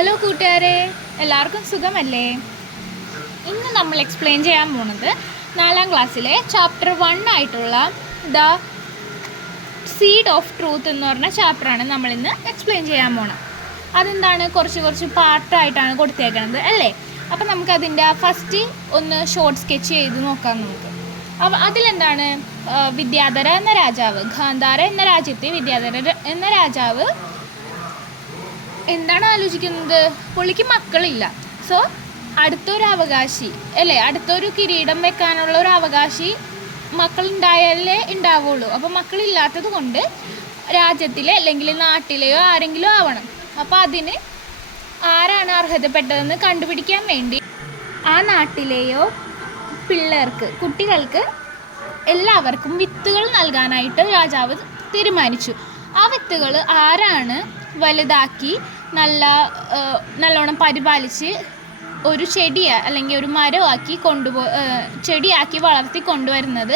Hello കൂട്ടുകാരെ, എല്ലാവർക്കും സുഖമല്ലേ? ഇന്ന് നമ്മൾ എക്സ്പ്ലെയിൻ ചെയ്യാൻ പോകുന്നത് 4ാം ക്ലാസ്സിലെ ചാപ്റ്റർ 1 ആയിട്ടുള്ള ദ സീഡ് ഓഫ് ട്രൂത്ത് എന്ന് പറഞ്ഞ ചാപ്റ്ററാണ് നമ്മളിന്ന് എക്സ്പ്ലെയിൻ ചെയ്യാൻ പോകുന്നത്. അതെന്താണ്, കുറച്ച് പാർട്ടായിട്ടാണ് കൊടുത്തേക്കുന്നത് അല്ലേ? അപ്പം നമുക്കതിൻ്റെ ഫസ്റ്റ് ഒന്ന് ഷോർട്ട് സ്കെച്ച് ചെയ്ത് നോക്കാം നമുക്ക്. അതിലെന്താണ്, വിദ്യാധര എന്ന രാജാവ്, ഗാന്ധാര എന്ന രാജ്യത്തെ വിദ്യാധര എന്ന രാജാവ് എന്താണ് ആലോചിക്കുന്നത്? പുള്ളിക്ക് മക്കളില്ല. സോ അടുത്തൊരു അവകാശി അല്ലേ, അടുത്തൊരു കിരീടം വെക്കാനുള്ള ഒരു അവകാശി മക്കളുണ്ടായാലേ ഉണ്ടാവുള്ളൂ. അപ്പോൾ മക്കളില്ലാത്തത് കൊണ്ട് രാജ്യത്തിലെ അല്ലെങ്കിൽ നാട്ടിലെയോ ആരെങ്കിലും ആവണം. അപ്പോൾ അതിന് ആരാണ് അർഹതപ്പെട്ടതെന്ന് കണ്ടുപിടിക്കാൻ വേണ്ടി ആ നാട്ടിലെയോ കുട്ടികൾക്ക് എല്ലാവർക്കും വിത്തുകൾ നൽകാനായിട്ട് രാജാവ് തീരുമാനിച്ചു. ആ വിത്തുകൾ ആരാണ് വലുതാക്കി നല്ലോണം പരിപാലിച്ച് ഒരു അല്ലെങ്കിൽ ഒരു മരമാക്കി ചെടിയാക്കി വളർത്തി കൊണ്ടുവരുന്നത്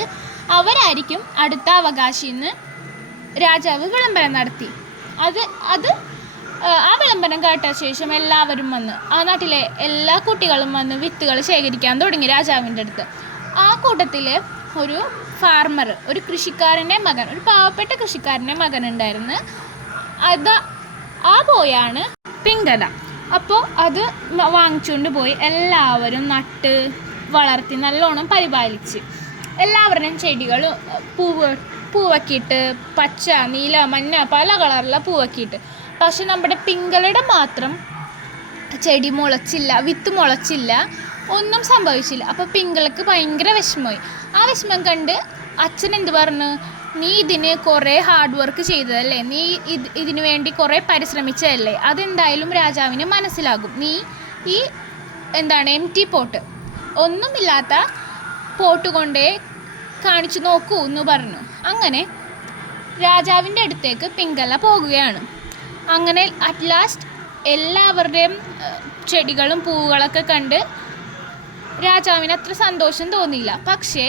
അവരായിരിക്കും അടുത്ത അവകാശിയെന്ന് രാജാവ് വിളംബരം നടത്തി. ആ വിളംബരം കേട്ട ശേഷം എല്ലാവരും വന്ന്, ആ നാട്ടിലെ എല്ലാ കുട്ടികളും വന്ന് വിത്തുകൾ ശേഖരിക്കാൻ തുടങ്ങി രാജാവിൻ്റെ അടുത്ത്. ആ കൂട്ടത്തിൽ ഒരു ഫാർമർ, ഒരു കൃഷിക്കാരൻ്റെ മകൻ, ഒരു പാവപ്പെട്ട കൃഷിക്കാരൻ്റെ മകൻ ഉണ്ടായിരുന്നു. ആ ബോയാണ് പിങ്കല. അപ്പോൾ അത് വാങ്ങിച്ചുകൊണ്ട് പോയി എല്ലാവരും നട്ട് വളർത്തി നല്ലോണം പരിപാലിച്ച് എല്ലാവരുടെയും ചെടികൾ പൂവക്കിയിട്ട്, പച്ച, നീല, മഞ്ഞ പല കളറിലുള്ള പൂവക്കിയിട്ട്. പക്ഷെ നമ്മുടെ പിങ്കലയുടെ മാത്രം ചെടി മുളച്ചില്ല, വിത്ത് മുളച്ചില്ല, ഒന്നും സംഭവിച്ചില്ല. അപ്പോൾ പിങ്കലക്ക് ഭയങ്കര വിഷമമായി. ആ വിഷമം കണ്ട് അച്ഛൻ എന്ത് പറഞ്ഞു, നീ ഇതിന് കുറേ ഹാർഡ് വർക്ക് ചെയ്തതല്ലേ, നീ ഇതിനു വേണ്ടി കുറേ പരിശ്രമിച്ചതല്ലേ, അതെന്തായാലും രാജാവിന് മനസ്സിലാകും. നീ ഈ എംറ്റി പോട്ട്, ഒന്നുമില്ലാത്ത പോട്ട് കൊണ്ടേ കാണിച്ചു നോക്കൂ എന്ന് പറഞ്ഞു. അങ്ങനെ രാജാവിൻ്റെ അടുത്തേക്ക് പിങ്കല പോകുകയാണ്. അങ്ങനെ അറ്റ് ലാസ്റ്റ് എല്ലാവരുടെയും ചെടികളും പൂവുകളൊക്കെ കണ്ട് രാജാവിന് അത്ര സന്തോഷം തോന്നിയില്ല. പക്ഷേ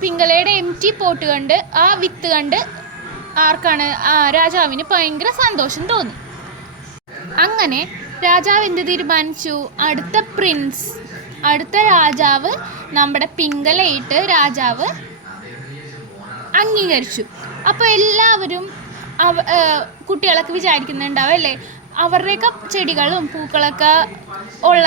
പിങ്കലയുടെ എംറ്റി പോട്ട് കണ്ട്, ആ വിത്ത് കണ്ട് രാജാവിന് ഭയങ്കര സന്തോഷം തോന്നി. അങ്ങനെ രാജാവ് എന്ത് തീരുമാനിച്ചു, അടുത്ത രാജാവ് നമ്മുടെ പിങ്കലയിട്ട് രാജാവ് അംഗീകരിച്ചു. അപ്പോൾ എല്ലാവരും കുട്ടികളൊക്കെ വിചാരിക്കുന്നുണ്ടാവും അല്ലേ, അവരുടെയൊക്കെ ചെടികളും പൂക്കളൊക്കെ ഉള്ള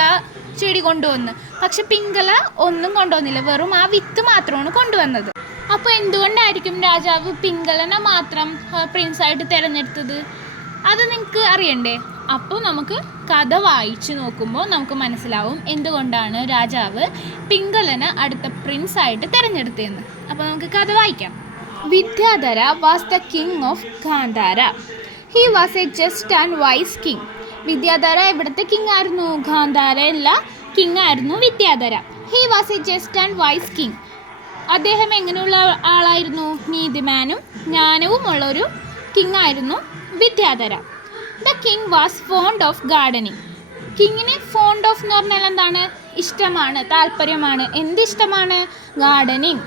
ചെടി കൊണ്ടുവന്ന്. പക്ഷെ പിങ്കല ഒന്നും കൊണ്ടുവന്നില്ല, വെറും ആ വിത്ത് മാത്രമാണ് കൊണ്ടുവന്നത്. അപ്പോൾ എന്തുകൊണ്ടായിരിക്കും രാജാവ് പിങ്കലനെ മാത്രം പ്രിൻസായിട്ട് തിരഞ്ഞെടുത്തത്? അത് നിങ്ങൾക്ക് അറിയണ്ടേ? അപ്പോൾ നമുക്ക് കഥ വായിച്ചു നോക്കുമ്പോൾ നമുക്ക് മനസ്സിലാവും എന്തുകൊണ്ടാണ് രാജാവ് പിങ്കലനെ അടുത്ത പ്രിൻസായിട്ട് തിരഞ്ഞെടുത്തതെന്ന്. അപ്പോൾ നമുക്ക് കഥ വായിക്കാം. Vidyadhara was the king of Gandhara. He was a just and wise king. Vidyadhara എവിടുത്തെ കിങ് ആയിരുന്നു? ഗാന്ധാരയല്ല, കിങ് ആയിരുന്നു Vidyadhara. He was a just and wise king. അദ്ദേഹം എങ്ങനെയുള്ള ആളായിരുന്നു? നീതിമാനും ജ്ഞാനവും ഉള്ളൊരു കിങ് ആയിരുന്നു Vidyadhara. The king was fond of gardening. കിങ്ങിന് ഫോണ്ട് ഓഫ് എന്ന് പറഞ്ഞാൽ എന്താണ്? ഇഷ്ടമാണ്, താല്പര്യമാണ്. എന്തിഷ്ടമാണ്? ഗാർഡനിങ്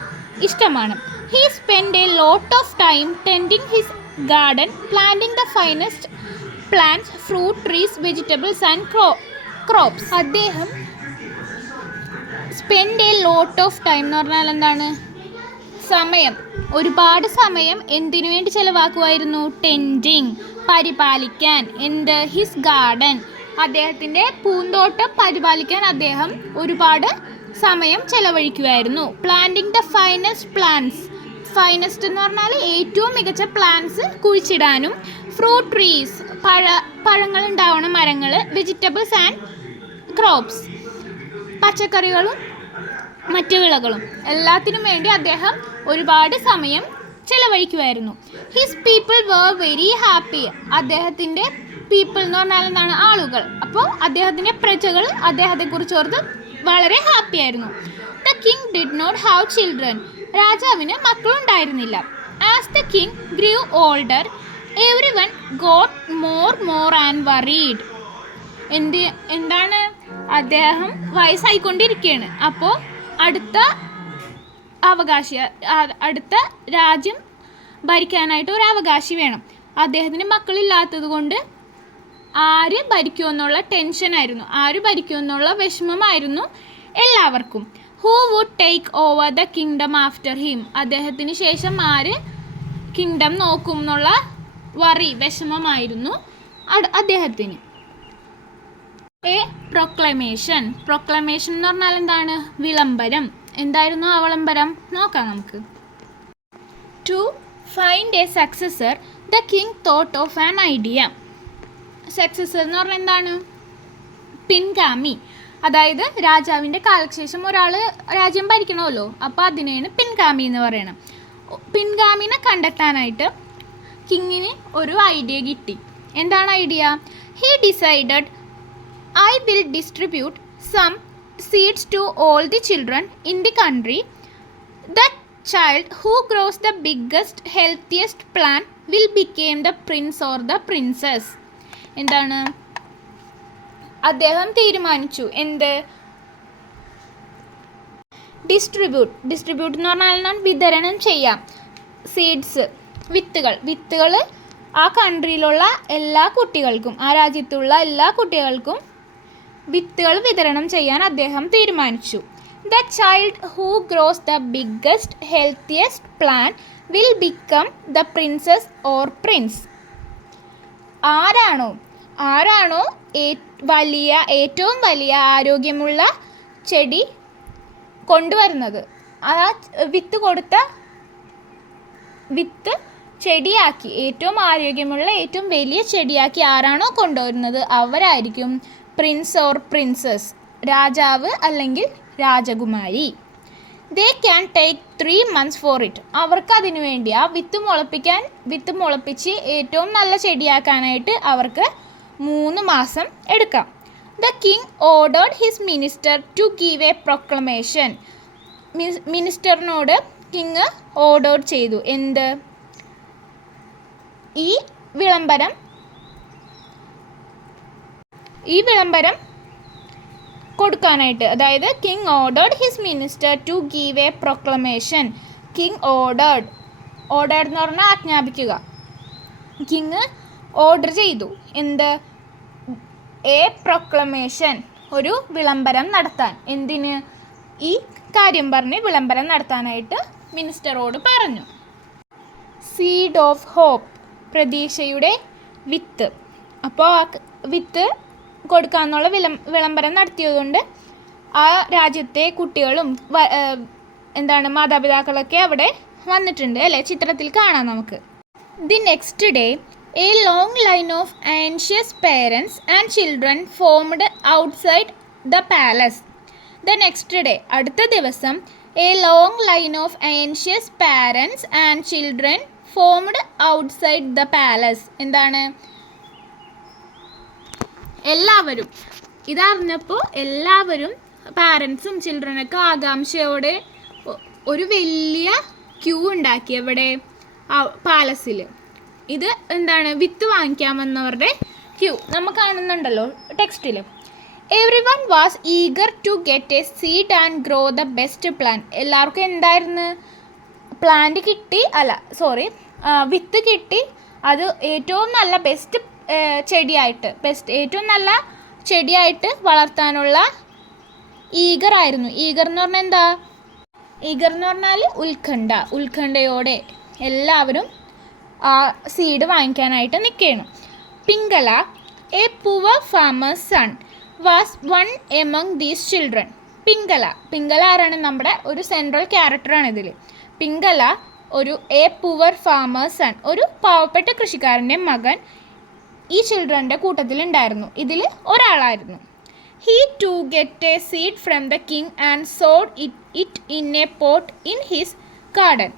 ഇഷ്ടമാണ്. He spend a lot of time tending his garden, planting the finest plants, fruit trees, vegetables and crops. അദ്ദേഹം spend a lot of time എന്ന് പറഞ്ഞാൽ എന്താണ്? ഒരുപാട് സമയം എന്തിനു വേണ്ടി ചിലവാക്കുമായിരുന്നു? ടെൻഡിങ്, പരിപാലിക്കാൻ. ഹിസ് ഗാർഡൻ, അദ്ദേഹത്തിൻ്റെ പൂന്തോട്ടം പരിപാലിക്കാൻ അദ്ദേഹം ഒരുപാട് സമയം ചെലവഴിക്കുമായിരുന്നു. Planting the finest plants, finest എന്ന് പറഞ്ഞാൽ ഏറ്റവും മികച്ച പ്ലാന്റ്സ് കുഴിച്ചിടാനും. ഫ്രൂട്ട് ട്രീസ്, പഴങ്ങൾ ഉണ്ടാവുന്ന മരങ്ങൾ. വെജിറ്റബിൾസ് ആൻഡ് ക്രോപ്സ്, പച്ചക്കറികളും മറ്റു വിളകളും. എല്ലാത്തിനും വേണ്ടി അദ്ദേഹം ഒരുപാട് സമയം ചെലവഴിക്കുമായിരുന്നു. His people were very happy. അദ്ദേഹത്തിൻ്റെ പീപ്പിൾ എന്ന് പറഞ്ഞാൽ എന്താണ്? ആളുകൾ. അപ്പോൾ അദ്ദേഹത്തിൻ്റെ പ്രജകൾ അദ്ദേഹത്തെക്കുറിച്ച് ഓർത്ത് വളരെ ഹാപ്പി ആയിരുന്നു. The king did not have children. രാജാവിന് മക്കളുണ്ടായിരുന്നില്ല. As the king grew older everyone got more and worried. എന്താണ്, അദ്ദേഹം വയസ്സായിക്കൊണ്ടിരിക്കുകയാണ്. അപ്പോൾ അടുത്ത രാജ്യം ഭരിക്കാനായിട്ട് ഒരു അവകാശി വേണം. അദ്ദേഹത്തിന് മക്കളില്ലാത്തത് കൊണ്ട് ആര് ഭരിക്കുമെന്നുള്ള ടെൻഷനായിരുന്നു, ആര് ഭരിക്കുമെന്നുള്ള വിഷമമായിരുന്നു എല്ലാവർക്കും. Who would take over the kingdom after him, അദ്ദേഹത്തിന് ശേഷം ആര് കിങ്ഡം നോക്കും എന്നുള്ള വിഷമമായിരുന്നു അദ്ദേഹത്തിന്. A proclamation. പ്രൊക്ലമേഷൻ എന്ന് പറഞ്ഞാൽ എന്താണ്? വിളംബരം. എന്തായിരുന്നു ആ വിളംബരം? നോക്കാം നമുക്ക്. To find a successor the king thought of an idea. Successor എന്ന് പറഞ്ഞാൽ എന്താണ്? പിൻഗാമി. അതായത് രാജാവിൻ്റെ കാലശേഷം ഒരാൾ രാജ്യം ഭരിക്കണമല്ലോ, അപ്പോൾ അതിനെയാണ് പിൻഗാമി എന്ന് പറയണം. പിൻഗാമിനെ കണ്ടെത്താനായിട്ട് കിങ്ങിന് ഒരു ഐഡിയ കിട്ടി. എന്താണ് idea? He decided I will distribute some seeds to all the children in the country. The child who grows the biggest, healthiest plant will become the prince or the princess. എന്താണ് അദ്ദേഹം തീരുമാനിച്ചു? എന്ത്? Distribute എന്ന് പറഞ്ഞാൽ വിതരണം ചെയ്യാം. Seeds, വിത്തുകൾ ആ കൺട്രിയിലുള്ള എല്ലാ കുട്ടികൾക്കും, ആ രാജ്യത്തുള്ള എല്ലാ കുട്ടികൾക്കും വിത്തുകൾ വിതരണം ചെയ്യാൻ അദ്ദേഹം തീരുമാനിച്ചു. The child who gross the biggest healthiest plant will become the prince's or Prince. ആരാണോ ഏറ്റവും വലിയ ആരോഗ്യമുള്ള ചെടി കൊണ്ടുവരുന്നത്, ആ വിത്ത് ചെടിയാക്കി, ഏറ്റവും ആരോഗ്യമുള്ള ഏറ്റവും വലിയ ചെടിയാക്കി ആരാണോ കൊണ്ടുവരുന്നത് അവരായിരിക്കും പ്രിൻസ് ഓർ പ്രിൻസസ്, രാജാവ് അല്ലെങ്കിൽ രാജകുമാരി. They can take 3 months for it. അവർക്ക് അതിനു വേണ്ടി ആ വിത്ത് മുളപ്പിച്ച് ഏറ്റവും നല്ല ചെടിയാക്കാനായിട്ട് അവർക്ക് 3 മാസം എടുക്കാം. The king ordered his minister to give a proclamation. മിനിസ്റ്ററിനോട് കിങ് ഓർഡർ ചെയ്തു. എന്ത്? ഈ വിളംബരം കൊടുക്കാനായിട്ട്. അതായത് king ordered his minister to give a proclamation. King ordered എന്ന് പറഞ്ഞാൽ ആജ്ഞാപിക്കുക. കിങ് ഓർഡർ ചെയ്തു. എന്ത്? എ പ്രൊക്ലമേഷൻ, ഒരു വിളംബരം നടത്താൻ. എന്തിന്? ഈ കാര്യം പറഞ്ഞ് വിളംബരം നടത്താനായിട്ട് മിനിസ്റ്ററോട് പറഞ്ഞു. സീഡ് ഓഫ് ഹോപ്പ്, പ്രതീക്ഷയുടെ വിത്ത്. അപ്പോൾ ആ വിത്ത് കൊടുക്കാന്നുള്ള വിളംബരം നടത്തിയതുകൊണ്ട് ആ രാജ്യത്തെ കുട്ടികളും മാതാപിതാക്കളൊക്കെ അവിടെ വന്നിട്ടുണ്ട് അല്ലേ? ചിത്രത്തിൽ കാണാം നമുക്ക്. The next day A long line of anxious parents and children formed outside the palace. The next day, അടുത്ത ദിവസം, A long line of anxious parents and children formed outside the palace. എന്താണ്? എല്ലാവരും ഇതറിഞ്ഞപ്പോൾ എല്ലാവരും പാരൻസും ചിൽഡ്രനൊക്കെ ആകാംക്ഷയോടെ ഒരു വലിയ ക്യൂ ഉണ്ടാക്കി. എവിടെ? പാലസിൽ. ഇത് എന്താണ്? വിത്ത് വാങ്ങിക്കാൻ വന്നവരുടെ ക്യൂ നമ്മൾ കാണുന്നുണ്ടല്ലോ ടെക്സ്റ്റിൽ. Everyone was eager to get a seed and grow the best plant. എല്ലാവർക്കും എന്തായിരുന്നു? വിത്ത് കിട്ടി. അത് ഏറ്റവും നല്ല ഏറ്റവും നല്ല ചെടിയായിട്ട് വളർത്താനുള്ള ഈഗറായിരുന്നു. ഈഗർ എന്ന് പറഞ്ഞാൽ എന്താ? ഈഗർ എന്ന് പറഞ്ഞാൽ ഉത്കണ്ഠയോടെ എല്ലാവരും ആ സീഡ് വാങ്ങിക്കാനായിട്ട് നിൽക്കുകയാണ്. Pingala, a poor farmer's son, was one among these children. Pingala ആരാണ്? നമ്മുടെ ഒരു സെൻട്രൽ ക്യാരക്ടറാണ് ഇതിൽ. Pingala a poor farmer's son, ഒരു പാവപ്പെട്ട കൃഷിക്കാരൻ്റെ മകൻ ഈ ചിൽഡ്രൻ്റെ കൂട്ടത്തിലുണ്ടായിരുന്നു. ഇതിൽ ഒരാളായിരുന്നു. He to get a seed from the king and sowed it in a pot in his garden.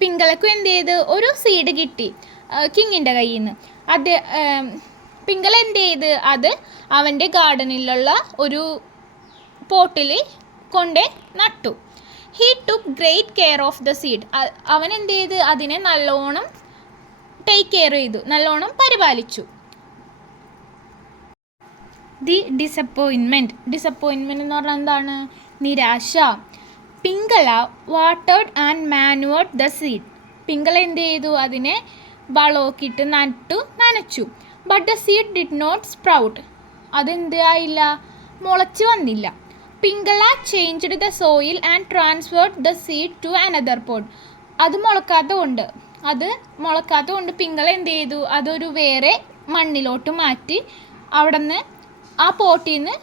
പിംഗലക്കും എന്ത് ചെയ്ത്? ഒരു സീഡ് കിട്ടി കിങ്ങിൻ്റെ കയ്യിൽ നിന്ന്. പിംഗല എന്ത് ചെയ്ത്? അത് അവൻ്റെ ഗാർഡനിലുള്ള ഒരു പോട്ടിൽ കൊണ്ടേ നട്ടു. He took great care of the seed. അവൻ എന്ത് ചെയ്ത്? അതിനെ നല്ലോണം ടേക്ക് കെയർ ചെയ്തു, നല്ലോണം പരിപാലിച്ചു. ദി ഡിസപ്പോയിൻമെൻറ്റ് എന്ന് പറഞ്ഞാൽ എന്താണ്? നിരാശ. Pingala watered and manured the seed. Pingala എന്ത് ചെയ്തു? അതിനെ വളമൊക്കെ നനച്ചു. But the seed did not sprout. അതെന്ത് ആയില്ല, മുളച്ച് വന്നില്ല. Pingala changed the soil and transferred the seed to another pot. അത് മുളക്കാത്ത കൊണ്ട് പിംഗള എന്ത് ചെയ്തു, അതൊരു വേറെ മണ്ണിലോട്ട് മാറ്റി അവിടെ നിന്ന് ആ പോട്ടിൽ നിന്ന്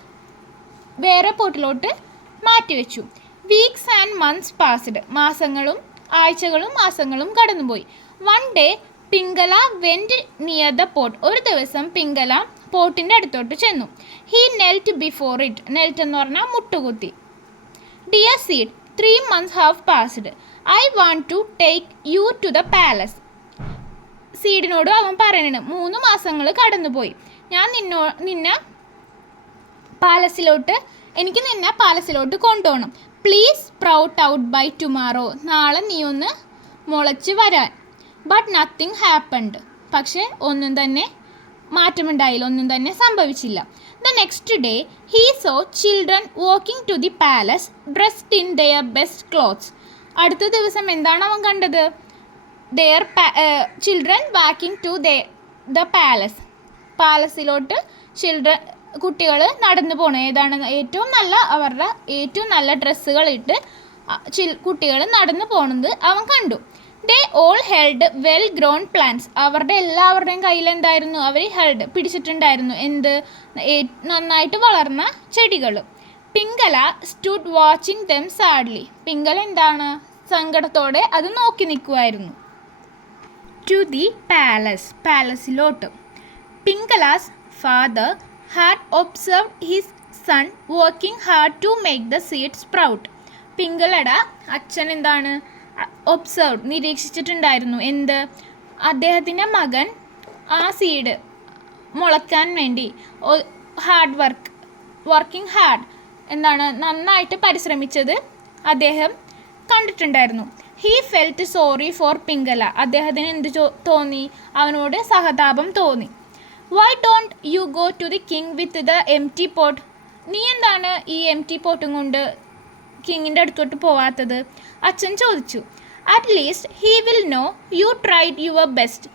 വേറെ പോട്ടിലോട്ട് മാറ്റി വെച്ചു. Weeks and months passed. മാസങ്ങളും കടന്നുപോയി. One day Pingala went near the pot. ഒരു ദിവസം പിംഗള പോട്ടിൻ്റെ അടുത്തോട്ട് ചെന്നു. He knelt before it. Knelt എന്ന് പറഞ്ഞാൽ മുട്ടുകുത്തി. Dear seed, 3 months have passed. I want to take you to the palace. സീഡിനോട് അവൻ പറയണ 3 മാസങ്ങൾ കടന്നുപോയി, എനിക്ക് നിന്നെ പാലസിലോട്ട് കൊണ്ടുപോകണം. Please sprout out by tomorrow. നാളെ നീ ഒന്ന് മുളച്ച് വരാൻ. But nothing happened. പക്ഷെ ഒന്നും തന്നെ മാറ്റമുണ്ടായില്ല, ഒന്നും തന്നെ സംഭവിച്ചില്ല. The next day he saw children walking to the palace dressed in their best clothes. അടുത്ത ദിവസം എന്താണ് അവൻ കണ്ടത്? ചിൽഡ്രൻ വാക്കിംഗ് ടു ദ പാലസിലോട്ട് കുട്ടികൾ നടന്നു പോകണം. അവരുടെ ഏറ്റവും നല്ല ഡ്രസ്സുകൾ ഇട്ട് കുട്ടികൾ നടന്നു പോകുന്നത് അവൻ കണ്ടു. They all held well grown plants. എല്ലാവരുടെയും കയ്യിൽ എന്തായിരുന്നു, അവർ പിടിച്ചിട്ടുണ്ടായിരുന്നു നന്നായിട്ട് വളർന്ന ചെടികൾ. Pingala stood watching them sadly. Pingala എന്താണ്, സങ്കടത്തോടെ അത് നോക്കി നിൽക്കുമായിരുന്നു. ടു ദി പാലസിലോട്ട്. Pingala's father had observed his son working hard to make the seed sprout. പിംഗളയുടെ അച്ഛൻ എന്താണ്, നിരീക്ഷിച്ചിട്ടുണ്ടായിരുന്നു അദ്ദേഹത്തിൻ്റെ മകൻ ആ സീഡ് മുളയ്ക്കാൻ വേണ്ടി വർക്കിംഗ് ഹാർഡ് നന്നായിട്ട് പരിശ്രമിച്ചത് അദ്ദേഹം കണ്ടിട്ടുണ്ടായിരുന്നു. He felt sorry for Pingala. അദ്ദേഹത്തിന് എന്ത് തോന്നി, അവനോട് സഹതാപം തോന്നി. Why don't you go to the king with the empty pot. നീ എന്താണ് ഈ എംപ്റ്റി പോട്ടും കൊണ്ട് കിങ്ങിൻ്റെ അടുത്തോട്ട് പോവാത്തത്? അച്ഛൻ ചോദിച്ചു. At least he will know you tried your best.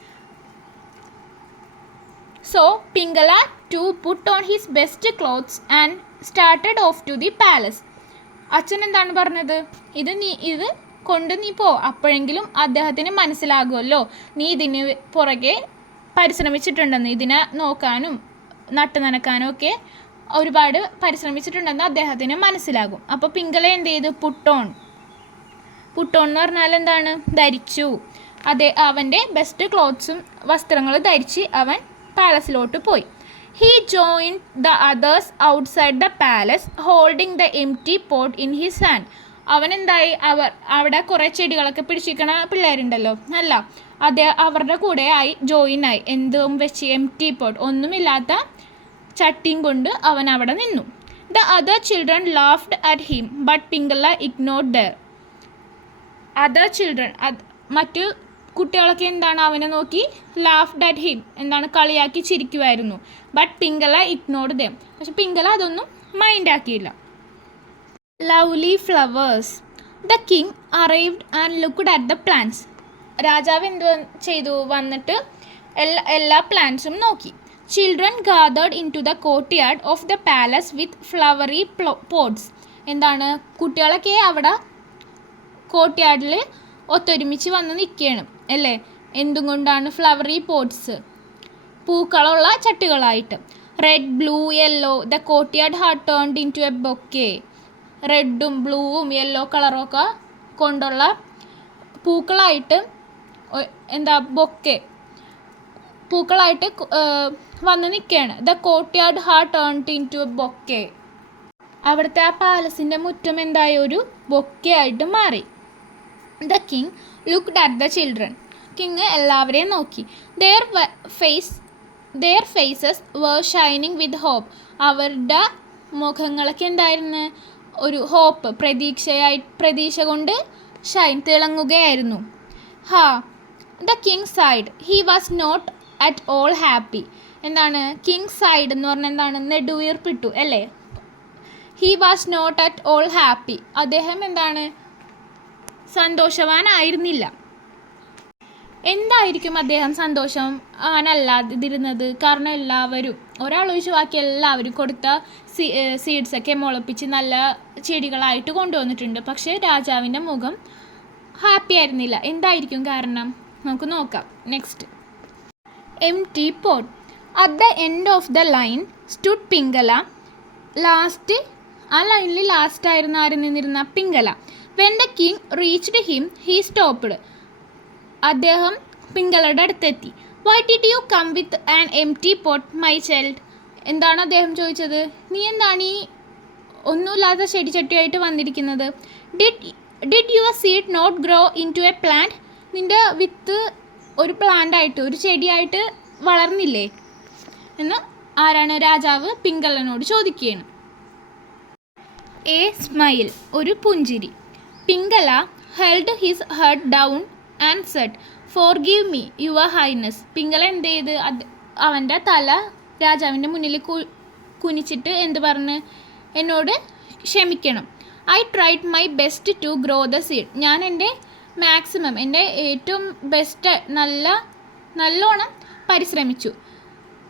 So Pingala to put on his best clothes and started off to the palace. അച്ഛൻ എന്താണ് പറഞ്ഞത്, ഇത് കൊണ്ട് നീ പോ, അപ്പോഴെങ്കിലും അദ്ദേഹത്തിന് മനസ്സിലാകുമല്ലോ നീ ഇതിന് പുറകെ പരിശ്രമിച്ചിട്ടുണ്ടെന്ന്. ഇതിനെ നോക്കാനും നനക്കാനും ഒക്കെ ഒരുപാട് പരിശ്രമിച്ചിട്ടുണ്ടെന്ന് അദ്ദേഹത്തിന് മനസ്സിലാകും. അപ്പോൾ പിംഗള എന്ത് ചെയ്തു, പുട്ടോൺ എന്ന് പറഞ്ഞാൽ എന്താണ്, ധരിച്ചു. അവൻ്റെ ബെസ്റ്റ് ക്ലോത്ത്സും വസ്ത്രങ്ങളും ധരിച്ച് അവൻ പാലസിലോട്ട് പോയി. He joined the others outside the palace holding the empty pot in his hand. അവനെന്തായി, അവിടെ കുറേ ചെടികളൊക്കെ പിടിച്ചിരിക്കണ പിള്ളേരുണ്ടല്ലോ, അവരുടെ കൂടെ ജോയിൻ ആയി. എന്തും വെച്ച് എംപ്റ്റി പോട്ട്, ഒന്നുമില്ലാത്ത ചട്ടിയും കൊണ്ട് അവൻ അവിടെ നിന്നു. The other children laughed at him but Pingala ignored them. മറ്റു കുട്ടികളൊക്കെ അവനെ നോക്കി ലാഫ്ഡ് അറ്റ് ഹിം കളിയാക്കി ചിരിക്കുമായിരുന്നു. But Pingala ignored them. പക്ഷെ പിംഗള അതൊന്നും മൈൻഡ് ആക്കിയില്ല. Lovely flowers. The king arrived and looked at the plants. രാജാവ് എന്ത് ചെയ്തു, വന്നിട്ട് എല്ലാ പ്ലാന്റ്സും നോക്കി. Children gathered in to the courtyard of the palace with flowery pots. കുട്ടികളൊക്കെ അവിടെ കോർട്ട്യാർഡിൽ ഒത്തൊരുമിച്ച് വന്ന് നിൽക്കുകയാണ് അല്ലേ. എന്തും കൊണ്ടാണ്, ഫ്ലവറി പോട്ട്സ്, പൂക്കളുള്ള ചട്ടികളായിട്ട്. Red, blue, yellow. The courtyard had turned in to a bouquet. റെഡും ബ്ലൂവും യെല്ലോ കളറൊക്കെ കൊണ്ടുള്ള പൂക്കളായിട്ട് പൂക്കളായിട്ട് വന്ന് നിൽക്കുകയാണ്. The courtyard had turned in to a bouquet. അവിടുത്തെ ആ പാലസിൻ്റെ മുറ്റം ഒരു ബൊക്കെ ആയിട്ട് മാറി. The king looked at the children. King എല്ലാവരെയും നോക്കി. their faces were shining with hope. അവരുടെ മുഖങ്ങളൊക്കെ ഒരു ഹോപ്പ്, പ്രതീക്ഷ കൊണ്ട് തിളങ്ങുകയായിരുന്നു. The king sighed. He was not at all happy. King sighed എന്ന് പറഞ്ഞാൽ നെടുവീർപ്പിട്ടു അല്ലേ. He was not at all happy. അദ്ദേഹം സന്തോഷവാനായിരുന്നില്ല. എന്തായിരിക്കും അദ്ദേഹം സന്തോഷം അവനല്ലാതിരുന്നത്? കാരണം എല്ലാവരും ഒരാളൊഴിച്ച് ബാക്കി എല്ലാവരും കൊടുത്ത സീഡ്സൊക്കെ മുളപ്പിച്ച് നല്ല ചെടികളായിട്ട് കൊണ്ടുവന്നിട്ടുണ്ട്. പക്ഷേ രാജാവിൻ്റെ മുഖം ഹാപ്പി ആയിരുന്നില്ല. എന്തായിരിക്കും കാരണം? നമുക്ക് നോക്കാം. Next, empty pot. At the end of the line stood Pingala. ആ ലൈനിൽ ലാസ്റ്റ് ആയിരുന്നു ആര് നിന്നിരുന്ന? Pingala. When the king reached him, he stopped. അദ്ദേഹം പിംഗലയുടെ അടുത്തെത്തി. Why did you come with an empty pot, my child? എന്താണ് അദ്ദേഹം ചോദിച്ചത്? നീ എന്താണ് ഈ ഒന്നുമില്ലാത്ത ചെടിച്ചട്ടിയായിട്ട് വന്നിരിക്കുന്നത്? Did your seed not grow into a plant? നിൻ്റെ വിത്ത് ഒരു പ്ലാന്റായിട്ട്, ഒരു ചെടിയായിട്ട് വളർന്നില്ലേ എന്ന് ആരാണ്? രാജാവ് പിംഗലനോട് ചോദിക്കുകയാണ്. എ സ്മൈൽ, ഒരു പുഞ്ചിരി. Pingala held his head down and said, "Forgive me, your highness." Pingala എന്ത് ചെയ്ത്? അവൻ്റെ തല രാജാവിൻ്റെ മുന്നിൽ കുനിച്ചിട്ട് എന്ത് പറഞ്ഞ്? എന്നോട് ക്ഷമിക്കണം. I tried my best to grow the seed. ഞാൻ എൻ്റെ മാക്സിമം, എൻ്റെ ഏറ്റവും ബെസ്റ്റ് നല്ലോണം പരിശ്രമിച്ചു.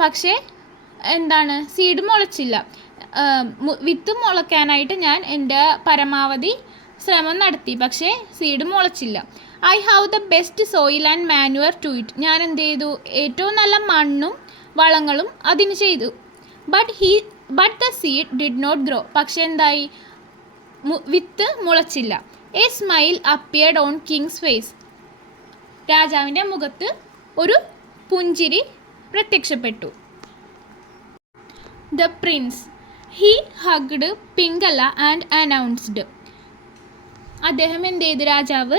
പക്ഷേ എന്താണ്? സീഡ് മുളച്ചില്ല. വിത്ത് മുളയ്ക്കാനായിട്ട് ഞാൻ എൻ്റെ പരമാവധി ശ്രമം നടത്തി, പക്ഷേ seed മുളച്ചില്ല. I have the best soil and manure to it. ഞാൻ എന്ത് ചെയ്തു? ഏറ്റവും നല്ല മണ്ണും വളങ്ങളും അതിന് ചെയ്തു. But the seed did not grow. പക്ഷേ എന്തായി? വിത്ത് മുളച്ചില്ല. A smile appeared on King's face. രാജാവിൻ്റെ മുഖത്ത് ഒരു പുഞ്ചിരി പ്രത്യക്ഷപ്പെട്ടു. The prince, he hugged Pingala and announced. അദ്ദേഹം എന്ത് ചെയ്തു? രാജാവ്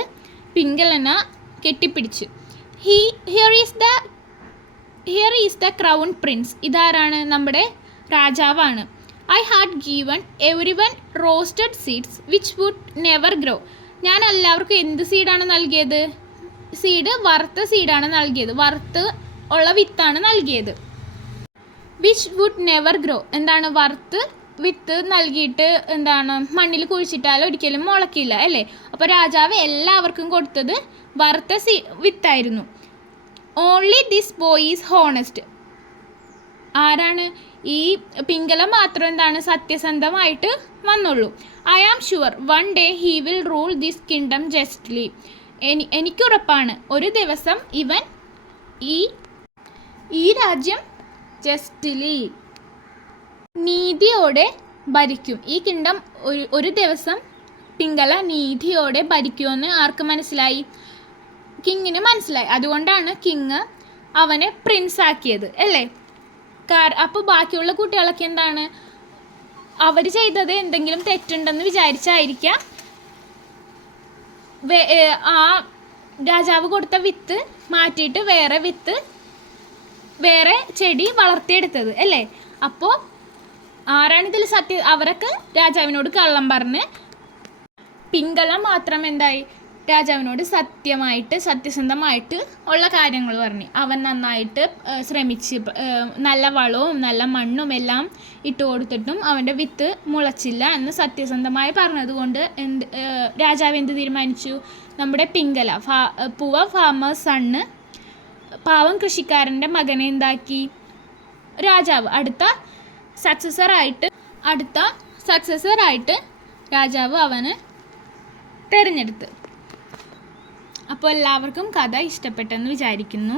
പിംഗലനെ കെട്ടിപ്പിടിച്ചു. Here is the crown prince. ഇതാരാണ്? നമ്മുടെ രാജാവാണ്. I had given everyone roasted seeds which would never grow. ഞാൻ എല്ലാവർക്കും എന്ത് സീഡാണ് നൽകിയത്? വറുത്ത സീഡാണ് നൽകിയത്. വറുത്ത് ഉള്ള വിത്താണ് നൽകിയത്. which would never grow എന്താണ്? വറുത്ത് വിത്ത് നൽകിയിട്ട് എന്താണ്? മണ്ണിൽ കുഴിച്ചിട്ടാൽ ഒരിക്കലും മുളക്കില്ല അല്ലേ? അപ്പോൾ രാജാവ് എല്ലാവർക്കും കൊടുത്തത് വറുത്ത വിത്തായിരുന്നു. Only this boy is honest. ആരാണ്? ഈ പിംഗല മാത്രം എന്താണ്? സത്യസന്ധമായിട്ട് വന്നുള്ളൂ. I am sure one day he will rule this kingdom justly. എനിക്കുറപ്പാണ് ഒരു ദിവസം ഇവൻ ഈ രാജ്യം ജസ്റ്റ്ലി, നീതിയോടെ ഭരിക്കും. ഈ കിങ്ഡം ഒരു ദിവസം പിംഗല നീതിയോടെ ഭരിക്കുമെന്ന് ആർക്ക് മനസ്സിലായി? കിങ്ങിന് മനസ്സിലായി. അതുകൊണ്ടാണ് കിങ് അവനെ പ്രിൻസ് ആക്കിയത് അല്ലേ? അപ്പോൾ ബാക്കിയുള്ള കുട്ടികളൊക്കെ എന്താണ്? അവർ ചെയ്തത് എന്തെങ്കിലും തെറ്റുണ്ടെന്ന് വിചാരിച്ചായിരിക്കാം ആ രാജാവ് കൊടുത്ത വിത്ത് മാറ്റിയിട്ട് വേറെ ചെടി വളർത്തിയെടുത്തത് അല്ലേ? അപ്പോൾ ആരാണിതിൽ അവരൊക്കെ രാജാവിനോട് കള്ളം പറഞ്ഞ് പിംഗല മാത്രം എന്തായി? രാജാവിനോട് സത്യസന്ധമായിട്ട് ഉള്ള കാര്യങ്ങൾ പറഞ്ഞു. അവൻ നന്നായിട്ട് ശ്രമിച്ച് നല്ല വളവും നല്ല മണ്ണും എല്ലാം ഇട്ട് കൊടുത്തിട്ടും അവൻ്റെ വിത്ത് മുളച്ചില്ല എന്ന് സത്യസന്ധമായി പറഞ്ഞതുകൊണ്ട് രാജാവ് എന്ത് തീരുമാനിച്ചു? നമ്മുടെ പിംഗല പുവർ ഫാമേഴ്സ് സണ്ണ്, പാവം കൃഷിക്കാരൻ്റെ മകനെ എന്താക്കി? രാജാവ് അടുത്ത സക്സസറായിട്ട് രാജാവ് അവന് തിരഞ്ഞെടുത്ത്. അപ്പോൾ എല്ലാവർക്കും കഥ ഇഷ്ടപ്പെട്ടെന്ന് വിചാരിക്കുന്നു.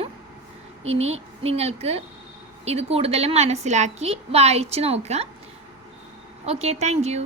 ഇനി നിങ്ങൾക്ക് ഇത് കൂടുതലും മനസ്സിലാക്കി വായിച്ച് നോക്കുക. Okay, thank you.